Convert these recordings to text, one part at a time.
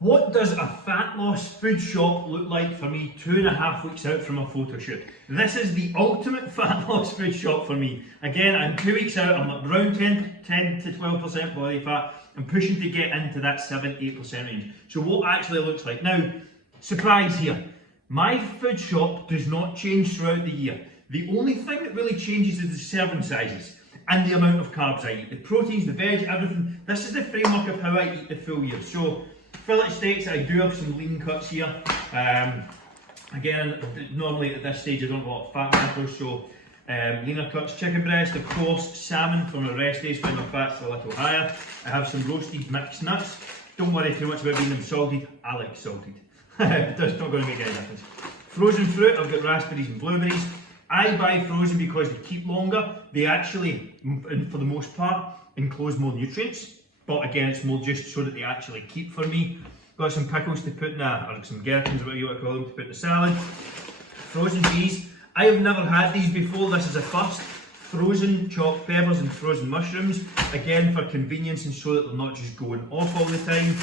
What does a fat loss food shop look like for me 2.5 weeks out from a photo shoot? This is the ultimate fat loss food shop for me. Again, I'm 2 weeks out, I'm at around 10 to 12% body fat. I'm pushing to get into that 7-8% range. So what actually looks like. Now, surprise here. My food shop does not change throughout the year. The only thing that really changes is the serving sizes and the amount of carbs I eat. The proteins, the veg, everything. This is the framework of how I eat the full year. So, fillet steaks, I do have some lean cuts here. Again, normally at this stage I don't have a lot of fat macros, so leaner cuts. Chicken breast, of course, salmon from a rest days when my fat's a little higher. I have some roasted mixed nuts. Don't worry too much about being them salted. I like salted. That's not going to make any difference. Frozen fruit, I've got raspberries and blueberries. I buy frozen because they keep longer. They actually, for the most part, enclose more nutrients. But again, it's more just so that they actually keep for me. Got some pickles to put in that, or some gherkins, whatever you want to call them, to put in the salad. Frozen peas. I have never had these before, this is a first. Frozen chopped peppers and frozen mushrooms. Again, for convenience and so that they're not just going off all the time.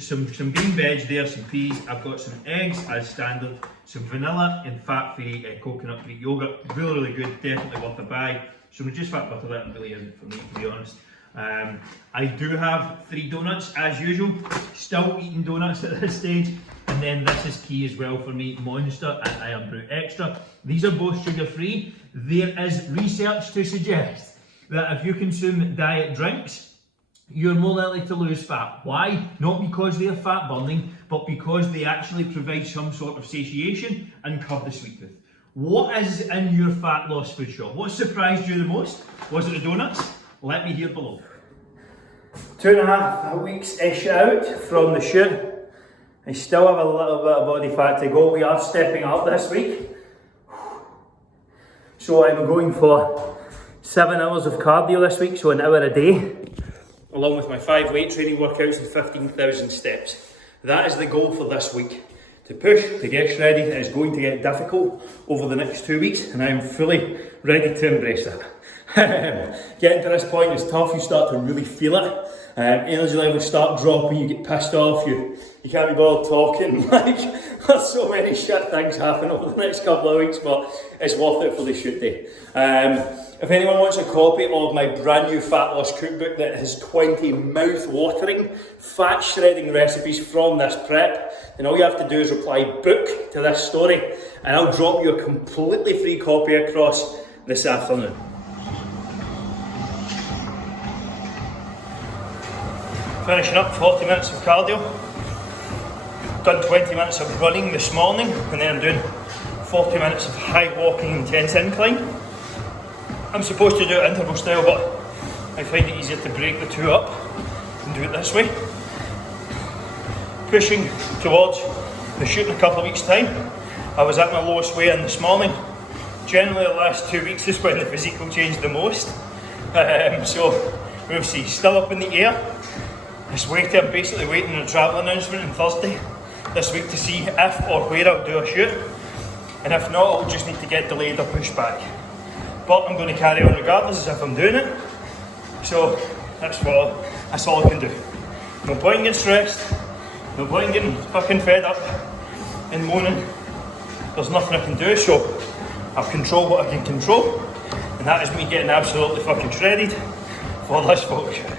Some green veg there, some peas. I've got some eggs as standard, some vanilla and fat-free coconut-free yogurt. Really, really good, definitely worth a buy. Some reduced fat butter, that really isn't for me, to be honest. I do have 3 donuts as usual, still eating donuts at this stage, and then this is key as well for me, Monster and Iron Brew Extra. These are both sugar free. There is research to suggest that if you consume diet drinks, you're more likely to lose fat. Why? Not because they are fat burning, but because they actually provide some sort of satiation and curb the sweet tooth. What is in your fat loss food shop? What surprised you the most? Was it the donuts? Let me hear below. 2.5 weeks-ish out from the shoot. I still have a little bit of body fat to go. We are stepping up this week. So I'm going for 7 hours of cardio this week, so an hour a day, along with my 5 weight training workouts and 15,000 steps. That is the goal for this week. To push, to get shredded. It is going to get difficult over the next 2 weeks, and I am fully ready to embrace that. Getting to this point is tough, you start to really feel it. Energy levels start dropping, you get pissed off, you can't be bothered talking. Like, there's so many shit things happen over the next couple of weeks, but it's worth it for the shoot day. If anyone wants a copy of my brand new fat loss cookbook that has 20 mouth-watering fat shredding recipes from this prep, then all you have to do is reply book to this story, and I'll drop you a completely free copy across this afternoon. Finishing up 40 minutes of cardio. Done 20 minutes of running this morning, and then I'm doing 40 minutes of high walking intense incline. I'm supposed to do it interval style, but I find it easier to break the two up and do it this way. Pushing towards the shoot in a couple of weeks' time. I was at my lowest weigh-in this morning. Generally the last 2 weeks is when the physique will change the most. So we'll see. Still up in the air. Just waiting, I'm basically waiting on a travel announcement on Thursday this week to see if or where I'll do a shoot. And if not, I'll just need to get delayed or pushed back. But I'm going to carry on regardless as if I'm doing it. So that's all I can do. No point in getting stressed, no point in getting fucking fed up and moaning. There's nothing I can do, so I'll control what I can control. And that is me getting absolutely fucking shredded for this photo shoot.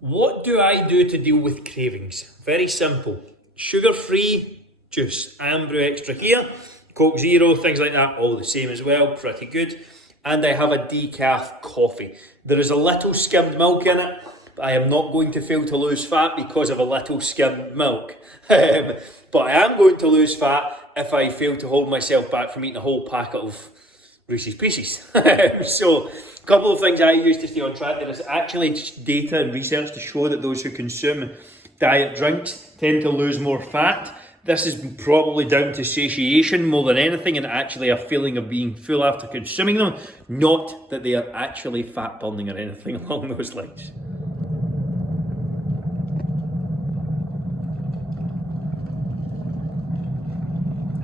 What do I do to deal with cravings? Very simple. Sugar-free juice. Iron Brew Extra here. Coke Zero, things like that, all the same as well, pretty good. And I have a decaf coffee. There is a little skimmed milk in it, but I am not going to fail to lose fat because of a little skimmed milk. But I am going to lose fat if I fail to hold myself back from eating a whole packet of Reese's Pieces. So, a couple of things I use to stay on track. There is actually data and research to show that those who consume diet drinks tend to lose more fat. This is probably down to satiation more than anything, and actually a feeling of being full after consuming them, not that they are actually fat burning or anything along those lines.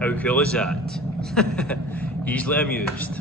How cool is that? Easily amused.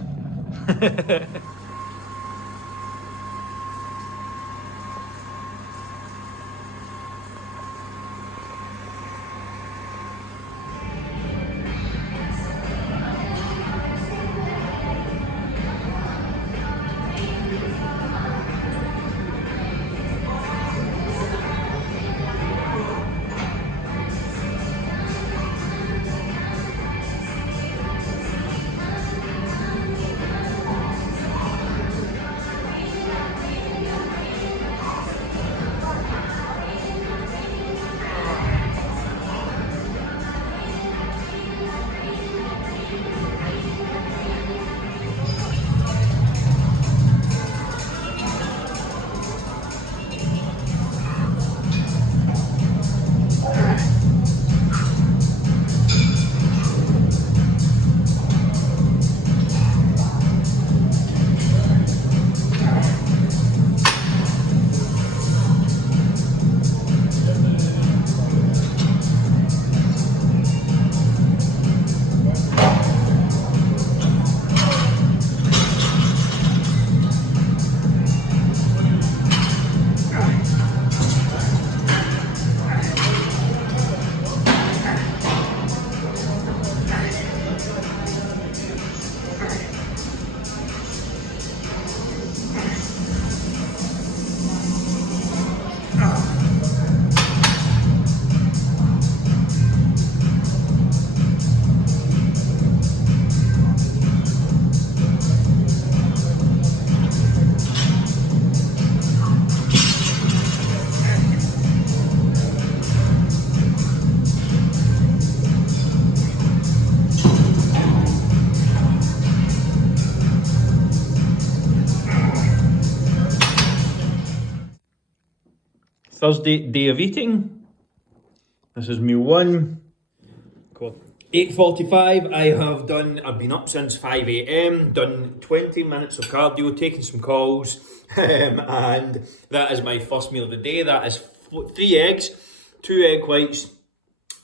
Thursday, day of eating. This is meal one. Cool. 8:45, I've been up since 5 a.m, done 20 minutes of cardio, taking some calls, and that is my first meal of the day. That is 3 eggs, 2 egg whites,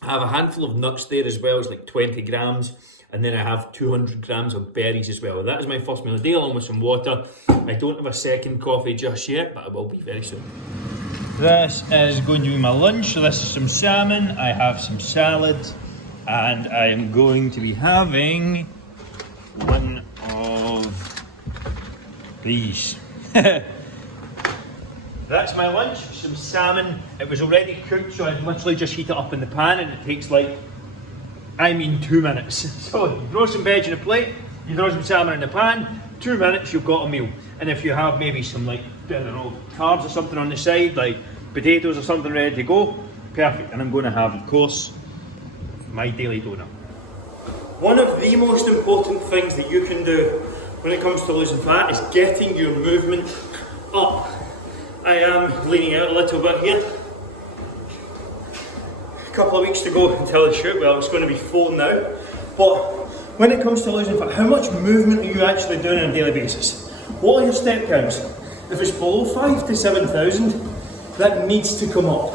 I have a handful of nuts there as well, it's like 20 grams, and then I have 200 grams of berries as well. That is my first meal of the day, along with some water. I don't have a second coffee just yet, but I will be very soon. This is going to be my lunch, so this is some salmon, I have some salad, and I am going to be having one of these. That's my lunch, some salmon. It was already cooked, so I literally just heat it up in the pan, and it takes like, 2 minutes. So you throw some veg in a plate, you throw some salmon in the pan, 2 minutes, you've got a meal. And if you have maybe some like, I don't know, carbs or something on the side, like potatoes or something ready to go, perfect. And I'm going to have, of course, my daily donut. One of the most important things that you can do when it comes to losing fat is getting your movement up. I am leaning out a little bit here. A couple of weeks to go until the shoot, well, it's going to be 4 now. But when it comes to losing fat, how much movement are you actually doing on a daily basis? What are your step counts? If it's below 5 to 7,000, that needs to come up.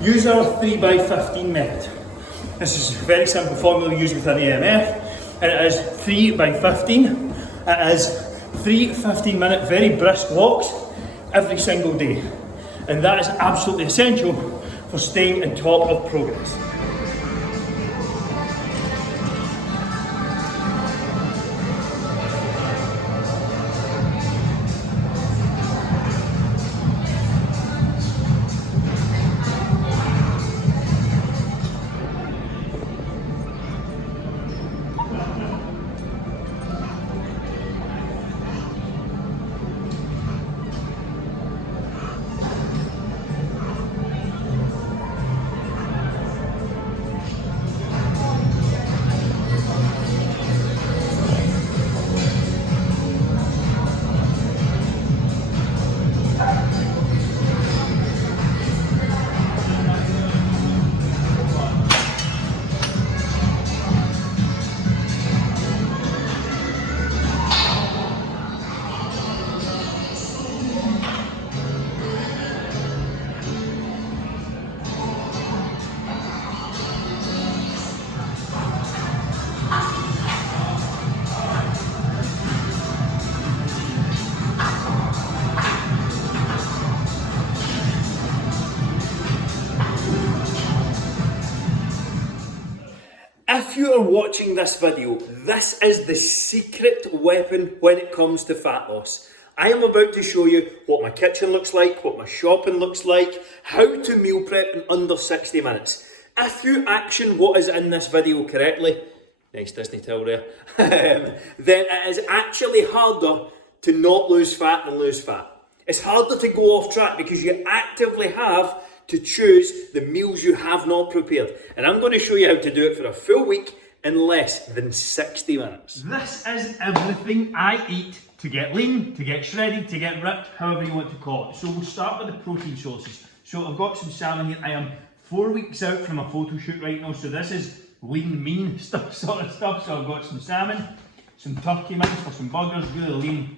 Use our 3x15 method. This is a very simple formula used within AMF, and it is 3x15. It is 3 15-minute very brisk walks every single day, and that is absolutely essential for staying on top of progress. If you are watching this video, this is the secret weapon when it comes to fat loss. I am about to show you what my kitchen looks like, what my shopping looks like, how to meal prep in under 60 minutes. If you action what is in this video correctly, nice Disney towel there, then it is actually harder to not lose fat than lose fat. It's harder to go off track because you actively have to choose the meals you have not prepared. And I'm going to show you how to do it for a full week in less than 60 minutes. This is everything I eat to get lean, to get shredded, to get ripped, however you want to call it. So we'll start with the protein sources. So I've got some salmon here. I am 4 weeks out from a photo shoot right now, so this is lean, mean stuff, sort of stuff. So I've got some salmon, some turkey mince for some burgers, really lean,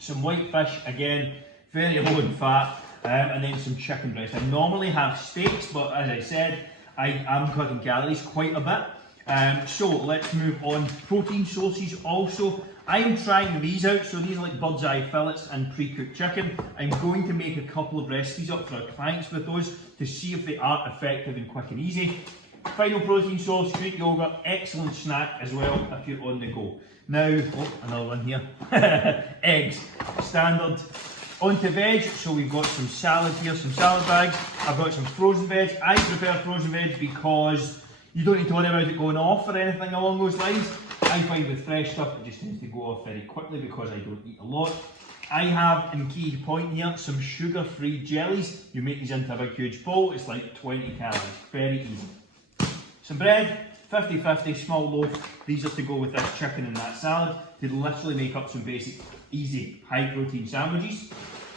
some white fish, again, very low in fat. And then some chicken breast. I normally have steaks, but as I said, I am cutting calories quite a bit. So let's move on. Protein sources also. I am trying these out. So these are like bird's eye fillets and pre-cooked chicken. I'm going to make a couple of recipes up for our clients with those to see if they are effective and quick and easy. Final protein source, Greek yogurt, excellent snack as well if you're on the go. Now, oh, another one here. Eggs, standard. On to veg, so we've got some salad here, some salad bags. I've got some frozen veg. I prefer frozen veg because you don't need to worry about it going off or anything along those lines. I find with fresh stuff it just tends to go off very quickly because I don't eat a lot. I have, in key point here, some sugar-free jellies. You make these into a big huge bowl, it's like 20 calories, very easy. Some bread, 50-50, small loaf. These are to go with that chicken and that salad. They literally make up some basic, easy, high-protein sandwiches.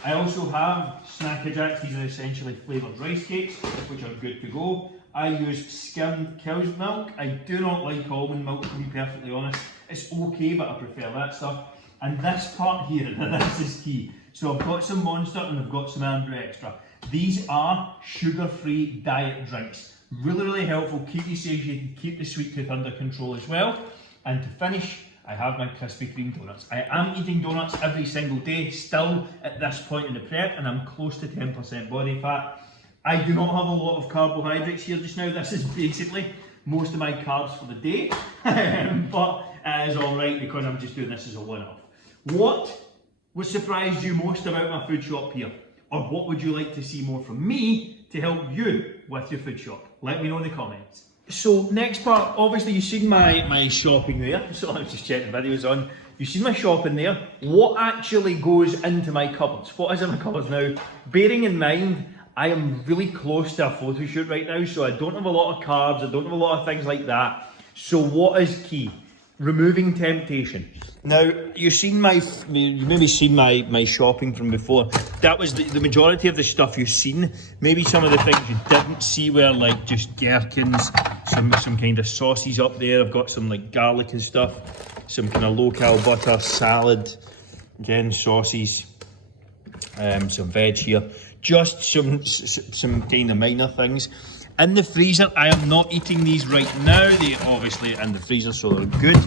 I also have Snacker Jacks. These are essentially flavoured rice cakes, which are good to go. I use skimmed cow's milk. I do not like almond milk, to be perfectly honest. It's okay, but I prefer that stuff. And this part here, this is key. So I've got some Monster and I've got some Andrew Extra. These are sugar-free diet drinks. Really, really helpful. Keep you satiated, keep the sweet tooth under control as well. And to finish, I have my Krispy Kreme donuts. I am eating donuts every single day, still at this point in the prep, and I'm close to 10% body fat. I do not have a lot of carbohydrates here just now. This is basically most of my carbs for the day, but it is all right because I'm just doing this as a one-off. What surprised you most about my food shop here? Or what would you like to see more from me to help you with your food shop? Let me know in the comments. So next part, obviously you've seen my shopping there, so I'm just checking the videos on. You've seen my shopping there. What actually goes into my cupboards? What is in my cupboards now? Bearing in mind, I am really close to a photo shoot right now, so I don't have a lot of carbs, I don't have a lot of things like that. So what is key? Removing temptation. Now, you maybe seen my shopping from before. That was the majority of the stuff you've seen. Maybe some of the things you didn't see were like just gherkins, some kind of sauces up there. I've got some like garlic and stuff, some kind of low-cal butter, salad, again sauces, some veg here. Just some kind of minor things. In the freezer, I am not eating these right now. They're obviously in the freezer, so they're good.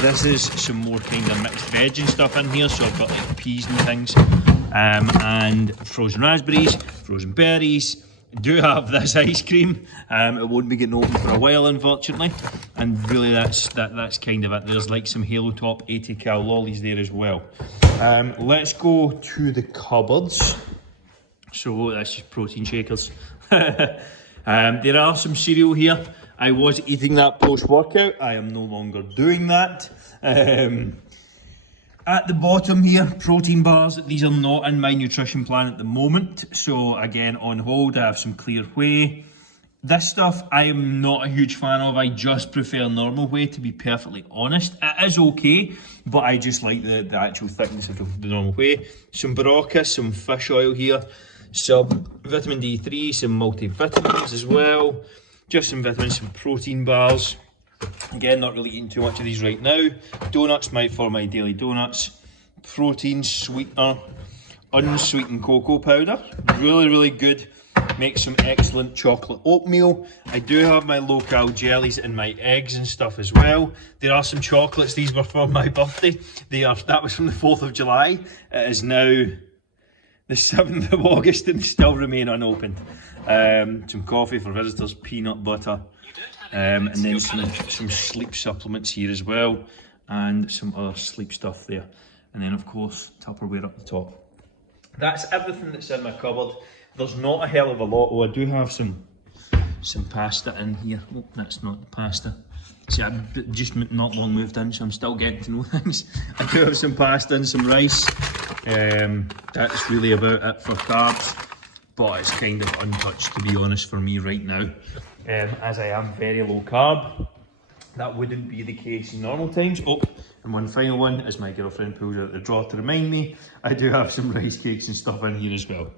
This is some more kind of mixed veg and stuff in here, so I've got like peas and things, and frozen raspberries, frozen berries. I do have this ice cream. It won't be getting open for a while, unfortunately. And really, that's kind of it. There's like some Halo Top 80 cal lollies there as well. Let's go to the cupboards. So that's just protein shakers. There are some cereal here. I was eating that post-workout. I am no longer doing that. At the bottom here, protein bars. These are not in my nutrition plan at the moment. So again, on hold, I have some clear whey. This stuff I am not a huge fan of. I just prefer normal whey, to be perfectly honest. It is okay, but I just like the actual thickness of the normal whey. Some Barocca, some fish oil here. Some vitamin D3, some multivitamins as well. Just some vitamins, some protein bars. Again, not really eating too much of these right now. Donuts for my daily donuts. Protein sweetener, unsweetened cocoa powder. Really, really good. Makes some excellent chocolate oatmeal. I do have my low-cal jellies and my eggs and stuff as well. There are some chocolates. These were for my birthday. That was from the 4th of July. It is now the 7th of August and still remain unopened. Some coffee for visitors, peanut butter, and then some sleep supplements here as well, and some other sleep stuff there. And then of course, Tupperware up the top. That's everything that's in my cupboard. There's not a hell of a lot. Oh, I do have some pasta in here. Oh, that's not the pasta. See, I've just not long moved in, so I'm still getting to know things. I do have some pasta and some rice. That's really about it for carbs, but it's kind of untouched, to be honest, for me right now. As I am very low carb, that wouldn't be the case in normal times. Oh, and one final one, as my girlfriend pulls out the drawer to remind me, I do have some rice cakes and stuff in here as well.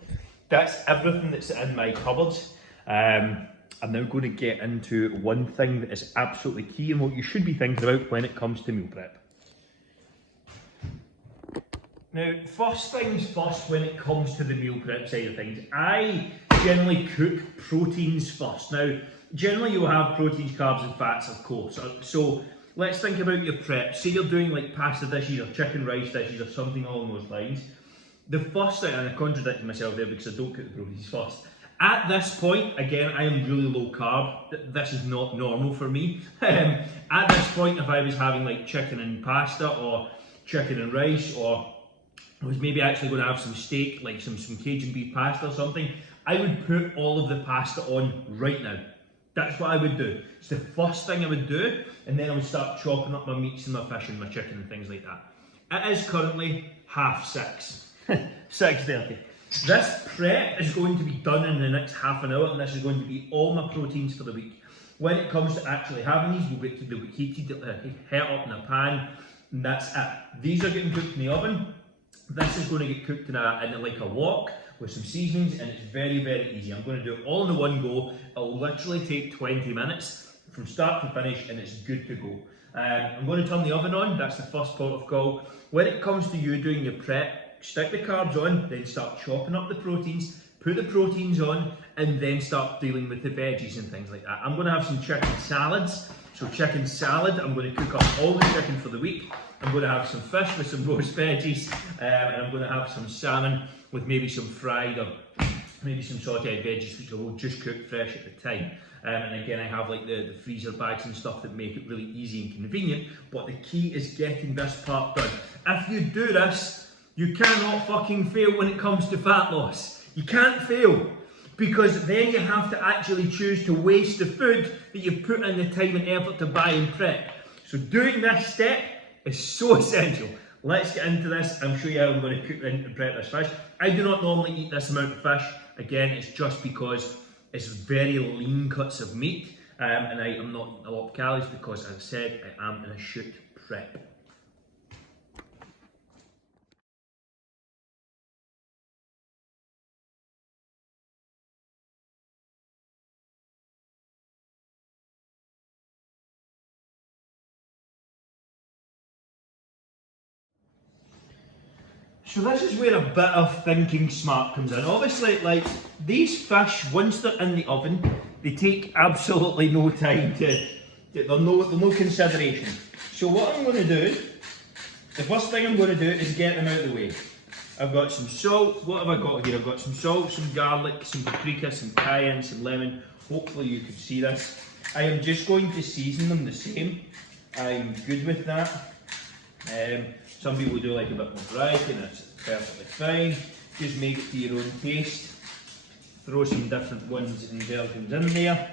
That's everything that's in my cupboards. I'm now going to get into one thing that is absolutely key and what you should be thinking about when it comes to meal prep. Now, first things first when it comes to the meal prep side of things, I generally cook proteins first. Now, generally you'll have proteins, carbs and fats, of course. So let's think about your prep. Say you're doing like pasta dishes or chicken rice dishes or something along those lines. The first thing, and I contradicted myself there because I don't cook the proteins first. At this point, again, I am really low carb. This is not normal for me. At this point, if I was having like chicken and pasta or chicken and rice, or I was maybe actually going to have some steak, like some Cajun beef pasta or something, I would put all of the pasta on right now. That's what I would do. It's the first thing I would do, and then I would start chopping up my meats and my fish and my chicken and things like that. It is currently 6:30. 6:30. This prep is going to be done in the next half an hour, and this is going to be all my proteins for the week. When it comes to actually having these, they'll be heated, heat up in a pan, and that's it. These are getting cooked in the oven. This is going to get cooked in like a wok with some seasonings, and it's very, very easy. I'm going to do it all in the one go. It'll literally take 20 minutes from start to finish, and it's good to go. I'm going to turn the oven on. That's the first port of call. When it comes to you doing your prep, stick the carbs on, then start chopping up the proteins, put the proteins on, and then start dealing with the veggies and things like that. I'm going to have some chicken salads. So chicken salad, I'm going to cook up all the chicken for the week. I'm going to have some fish with some roast veggies, and I'm going to have some salmon with maybe some fried or maybe some sauteed veggies, which I will just cook fresh at the time. And again, I have like the freezer bags and stuff that make it really easy and convenient, but the key is getting this part done. If you do this, you cannot fucking fail when it comes to fat loss. You can't fail, because then you have to actually choose to waste the food that you've put in the time and effort to buy and prep. So doing this step is so essential. Let's get into this and show you how I'm going to cook and prep this fish. I do not normally eat this amount of fish. Again, it's just because it's very lean cuts of meat, and I am not eating a lot of calories because, as I said, I am in a shoot prep. So this is where a bit of thinking smart comes in. Obviously, like, these fish, once they're in the oven, they take absolutely no time they're no consideration. So what I'm going to do, the first thing I'm going to do is get them out of the way. I've got some salt. What have I got here? I've got some salt, some garlic, some paprika, some cayenne, some lemon. Hopefully you can see this. I am just going to season them the same. I'm good with that. Some people do like a bit more variety, and that's perfectly fine. Just make it to your own taste. Throw some different ones and versions in there,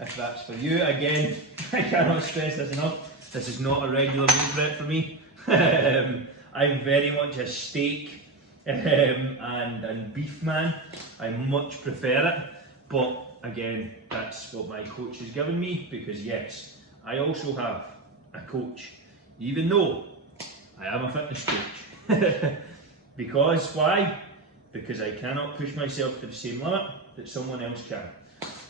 if that's for you. Again, I cannot stress this enough. This is not a regular meal prep for me. I'm very much a steak and beef man. I much prefer it. But again, that's what my coach has given me, because yes, I also have a coach, even though I am a fitness coach. Because why? Because I cannot push myself to the same limit that someone else can.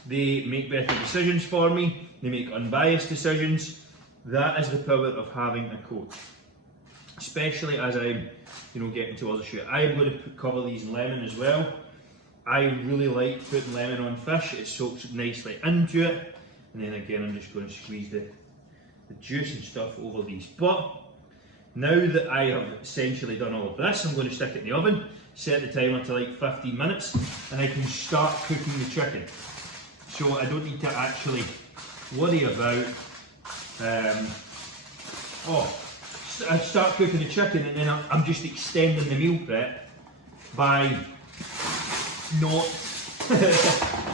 They make better decisions for me, they make unbiased decisions. That is the power of having a coach. Especially as I'm, getting towards the shoot. I am going to cover these in lemon as well. I really like putting lemon on fish, it soaks nicely into it. And then again, I'm just going to squeeze the juice and stuff over these. But now that I have essentially done all of this, I'm going to stick it in the oven, set the timer to like 15 minutes, and I can start cooking the chicken. So I don't need to actually worry about, I start cooking the chicken, and then I'm just extending the meal prep by not,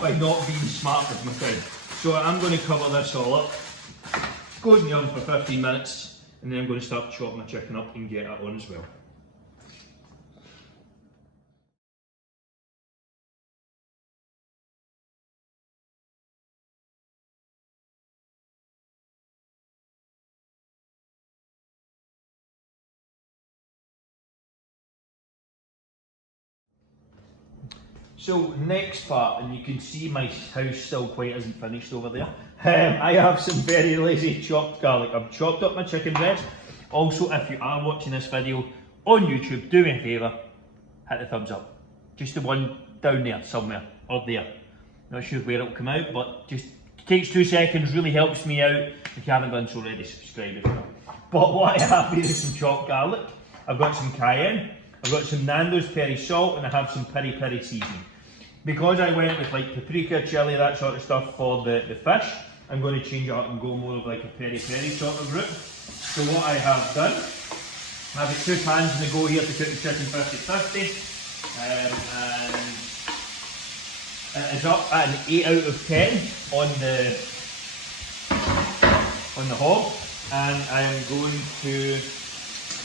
by not being smart with my time. So I'm going to cover this all up, goes in the oven for 15 minutes, and then I'm going to start chopping my chicken up and get it on as well. So next part, and you can see my house still quite isn't finished over there. I have some very lazy chopped garlic. I've chopped up my chicken breast. Also, if you are watching this video on YouTube, do me a favour, hit the thumbs up. Just the one down there somewhere, or there. Not sure where it'll come out, but just takes 2 seconds, really helps me out. If you haven't done so already, subscribe as well. But what I have here is some chopped garlic. I've got some cayenne. I've got some Nando's peri salt, and I have some peri peri seasoning. Because I went with like paprika, chilli, that sort of stuff for the fish, I'm going to change it up and go more of like a peri peri sort of route. So what I have done, I have 2 pans in the go here to cook the chicken 50-50, and it is up at an 8 out of 10 on the hob, and I am going to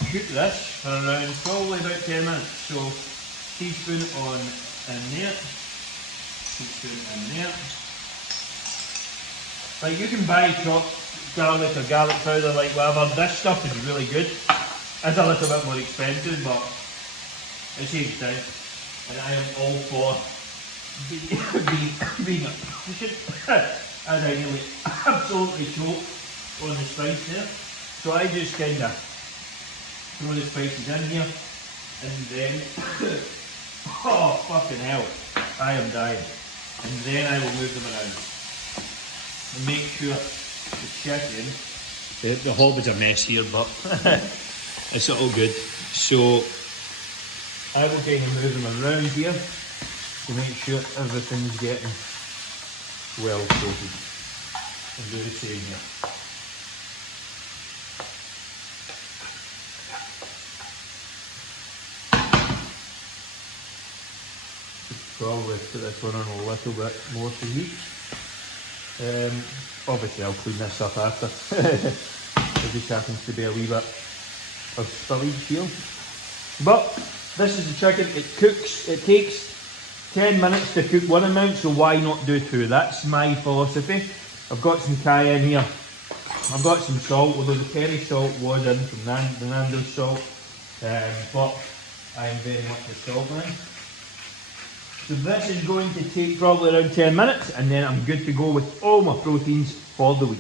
cook this for around probably about 10 minutes. So teaspoon on in there, teaspoon in there. Like, you can buy chopped garlic or garlic powder, like whatever. This stuff is really good. It's a little bit more expensive, but at the same time, and I am all for being efficient, as I nearly absolutely choke on the spice there. So I just kind of throw the spices in here, and then, oh fucking hell, I am dying. And then I will move them around and make sure the chicken, the hob is a mess here, but it's all good. So I will kind of move them around here to make sure everything's getting well coated. I'll do the same here. Probably put this one on a little bit more to heat. Obviously I'll clean this up after. It just happens to be a wee bit of spillage here. But this is the chicken, it cooks, it takes 10 minutes to cook one amount, so why not do two? That's my philosophy. I've got some cayenne here. I've got some salt, although the curry salt was in from the Nando's salt. But I am very much a salt man. So this is going to take probably around 10 minutes, and then I'm good to go with all my proteins for the week.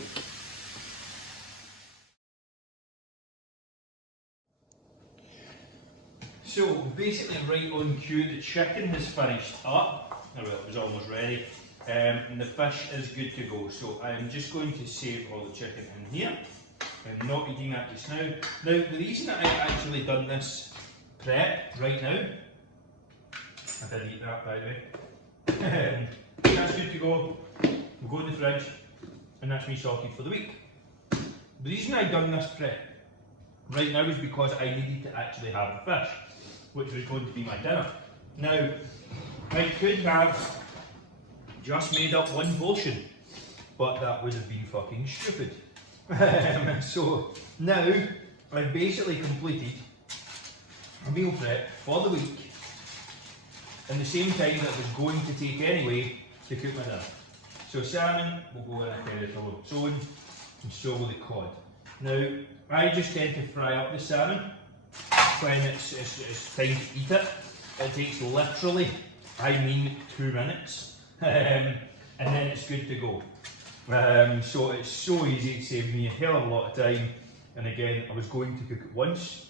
So basically right on cue, the chicken has finished up, well it was almost ready, and the fish is good to go. So I'm just going to save all the chicken in here. I'm not eating that just now. Now the reason that I've actually done this prep right now, I did eat that by the way, that's good to go, we'll go in the fridge, and that's me sorted for the week. The reason I've done this prep right now is because I needed to actually have the fish, which was going to be my dinner. Now, I could have just made up one portion, but that would have been fucking stupid. So now, I've basically completed a meal prep for the week in the same time that it was going to take anyway to cook my dinner. So salmon will go in a territory of its own, and so will the cod. Now, I just tend to fry up the salmon when it's time to eat it. It takes literally, 2 minutes, and then it's good to go. So it's so easy, it saved me a hell of a lot of time, and again, I was going to cook it once,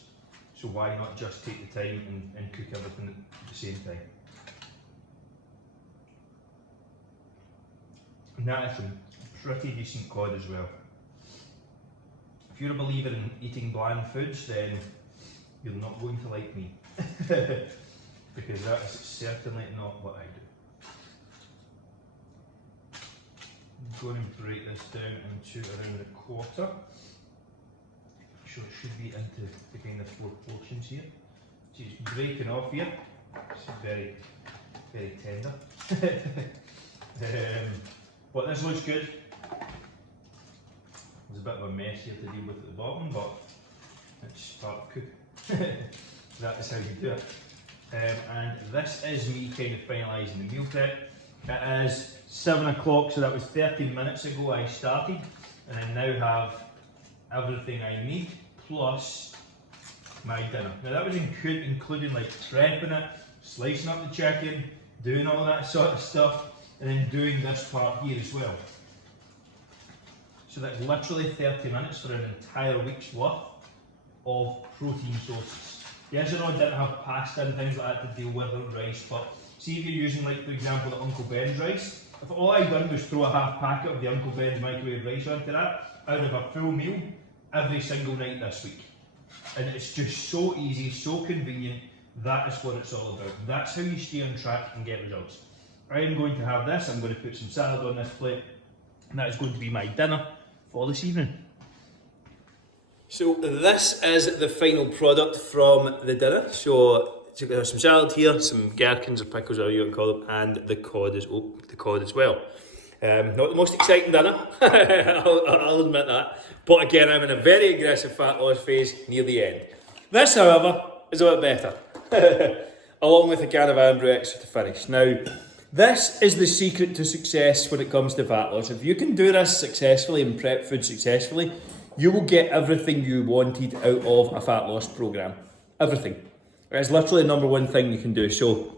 so why not just take the time and cook everything at the same time. And that is some pretty decent cod as well. If you're a believer in eating bland foods, then you're not going to like me. Because that is certainly not what I do. I'm going to break this down into around a quarter. So it should be into the kind of 4 portions here. So it's breaking off here. It's very, very tender. But this looks good. There's a bit of a mess here to deal with at the bottom, but it's part of cooking. That is how you do it. And this is me kind of finalising the meal prep. It is 7 o'clock, so that was 30 minutes ago I started, and I now have everything I need, plus my dinner. Now that was including like prepping it, slicing up the chicken, doing all that sort of stuff, and then doing this part here as well. So that's literally 30 minutes for an entire week's worth of protein sources. Yes, I know I didn't have pasta and things like that to deal with, or rice, but see if you're using, like, for example, the Uncle Ben's rice. If all I'd done was throw a half packet of the Uncle Ben's microwave rice onto that, I would have a full meal every single night this week. And it's just so easy, so convenient. That is what it's all about. That's how you stay on track and get results. I am going to have this, I'm going to put some salad on this plate, and that is going to be my dinner for this evening. So this is the final product from the dinner. So there's some salad here, some gherkins or pickles, whatever you want to call them, and the cod as well. Not the most exciting dinner, I'll admit that. But again, I'm in a very aggressive fat loss phase near the end. This, however, is a bit better, along with a can of Andrew Extra to finish. Now, this is the secret to success when it comes to fat loss. If you can do this successfully and prep food successfully, you will get everything you wanted out of a fat loss program. Everything. It's literally the number one thing you can do. So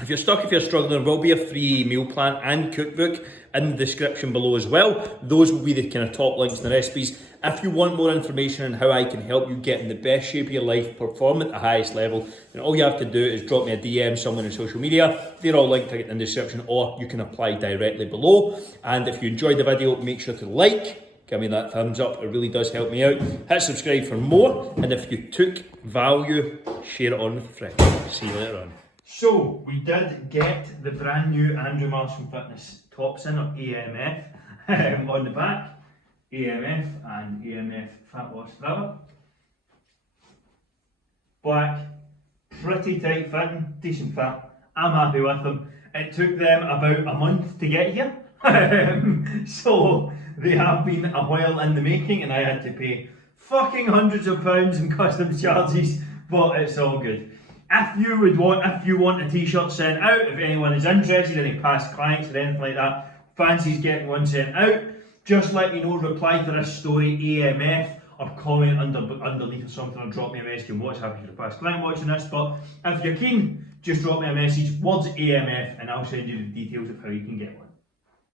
if you're stuck, if you're struggling, there will be a free meal plan and cookbook in the description below as well. Those will be the kind of top links and the recipes. If you want more information on how I can help you get in the best shape of your life, perform at the highest level, then all you have to do is drop me a DM somewhere on social media. They're all linked in the description, or you can apply directly below. And if you enjoyed the video, make sure to like, give me that thumbs up, it really does help me out. Hit subscribe for more, and if you took value, share it on with friends. See you later on. So, we did get the brand new Andrew Marshall Fitness tops in, or AMF, on the back. AMF and AMF Fat Loss Forever. Black, pretty tight fitting, decent fit. I'm happy with them. It took them about a month to get here. So, they have been a while in the making, and I had to pay fucking hundreds of pounds in customs charges, but it's all good. If you want a t-shirt sent out, if anyone is interested, any past clients or anything like that, fancies getting one sent out, just let me know, reply to this story, AMF, or comment underneath or something, or drop me a message on WhatsApp if you're a past client watching this. But if you're keen, just drop me a message, words AMF, and I'll send you the details of how you can get one.